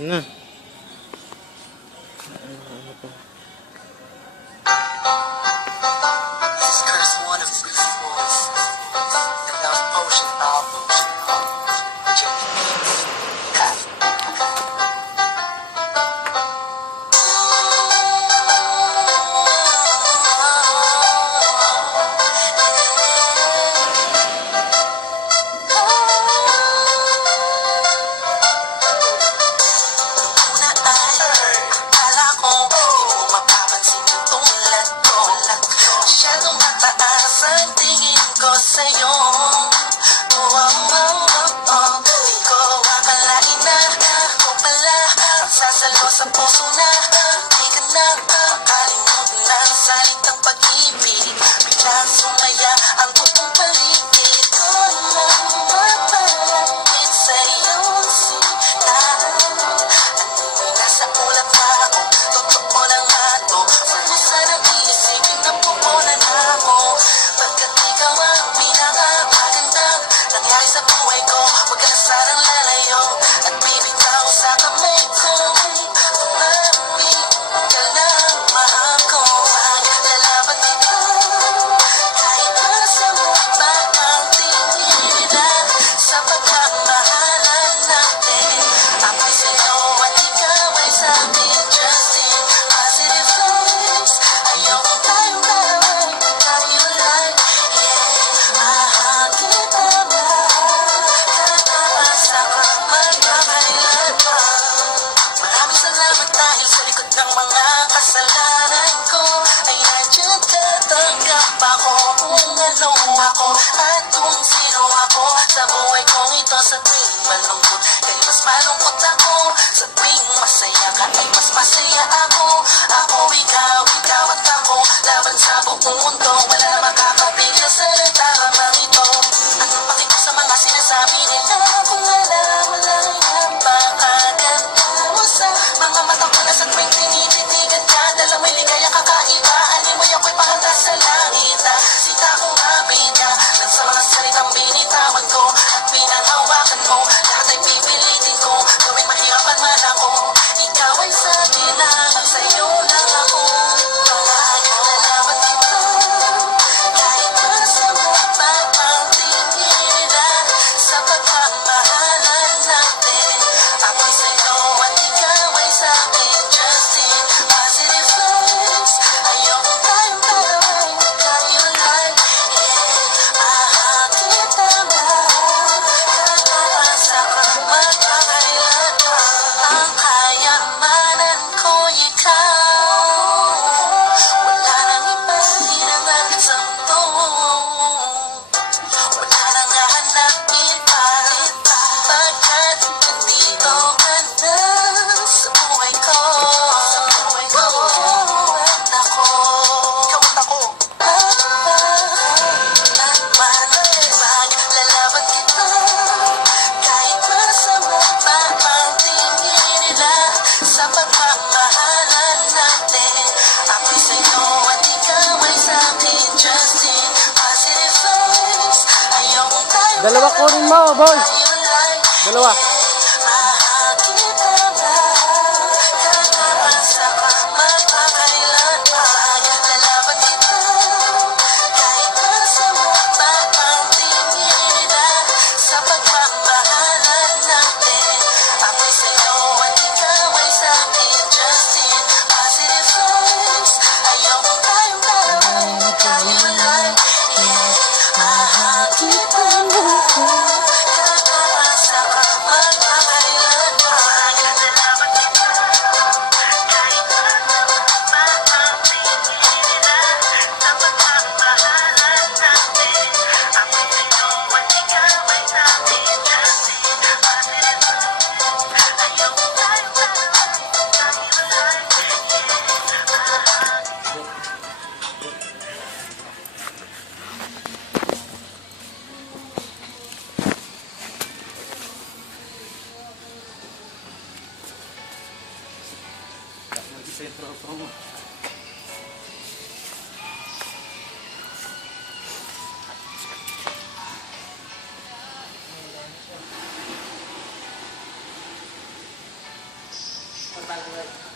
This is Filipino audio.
Na. This curse one of Beast Boys. The Love Potion album. Jimmy Beats. Una ay akala ko di mo mapapansin yung tulad ko. Masyadong mataas ang tingin ko sa'yo. Oh, oh, oh, oh, oh. Di ko akalain na ako pala ang sasalo sa puso na di ka na makalimutan ng salitang pag-ibig. Biglang sumaya ang buong paligid ko lang mapalapit sa'yo sila. Nasa ulap na ako, totoo lang nga to. Huwag mo sanang iisipin na pumuna na ako. Pagkat ikaw ang pinakamagandang nangyari sa buhay ko. Huwag ka na sanang lalayo at bibitaw sa kamay ko. Umaming ka lang, mahal ko. Ang lalaban kita kahit masama pa ang tingin nila sa pagkamahalan natin. Ako'y sa'yo at ikaw ay sa'kin, just in positive vibes. Ayoko tayong dalawa magkahiwalay. Yeah, mahal kita na kataas ako magkakailan pa. Maraming salamat dahil sa likod ng mga kasalanan ko ay nandiyan ka, tanggap ako kung ano ako at kung sino ako sa buhay kong ito. Sa tuwing malungkot ay mas malungkot ako, sa tuwing masaya ka ay mas masaya ako. Ako, ikaw at ako, laban sa buong mundo, wala na makakapigil sa taramang ito. Anong paki ko sa mga sinasabi nila kung alam mo lang napakaganda mo sa mga mata ko na sa tuwing tinititigan ka. Dala mo'y ligaya kakaiba, animoy ako'y pahantas sa langit na sita kong habita lang sa mga salitang binitawan ko at pinanghawakan mo. Lahat ay pipilitin ko, gawing mahirapan man ako. Ikaw ay sakin na sa'yo lang ako. Pagkakalaban kita kahit masama pa ang tingin nila sa pagkamahalan natin. Ako'y sa'yo at ikaw ay sa'kin, just in positive vibes. Ayoko tayong dalawa magkahiwalay. Yeah, mahal kita na kataas ako magkakailan pa. Ang kayamanan ko'y ikaw, wala nang iba hinangat sa mundo. Wala nang hahanapin pa, pagkat nandito ka na sa buhay ko. At ako, ikaw at ako. Maglalaban kita kahit masama pa ang tingin nila sa pagmamahalan natin. Ako'y sa'yo at ikaw ay sa'kin, just in positive vibes. Ayokong tayo Dalawa kunin mo, boy. magkahiwalay. Dalawa. Mahal kita na kataas ako magkakailan pa. Lalaban kita kahit masama pa ang tingin nila sa pagmamahalan natin. Ako'y sa'yo at ikaw ay sa'kin, just in positive vibes. Ayokong tayong dalawa magkahiwalay. Yeah, mahal kita na kataas ako magkakailan pa. Lalaban kita kahit masama pa ang tingin nila sa pagmamahalan natin. Ako'y sa'yo at ikaw ay sa'kin, just in positive vibes. Ayokong tayong dalawa magkahiwalay. Sentro promo. Alright.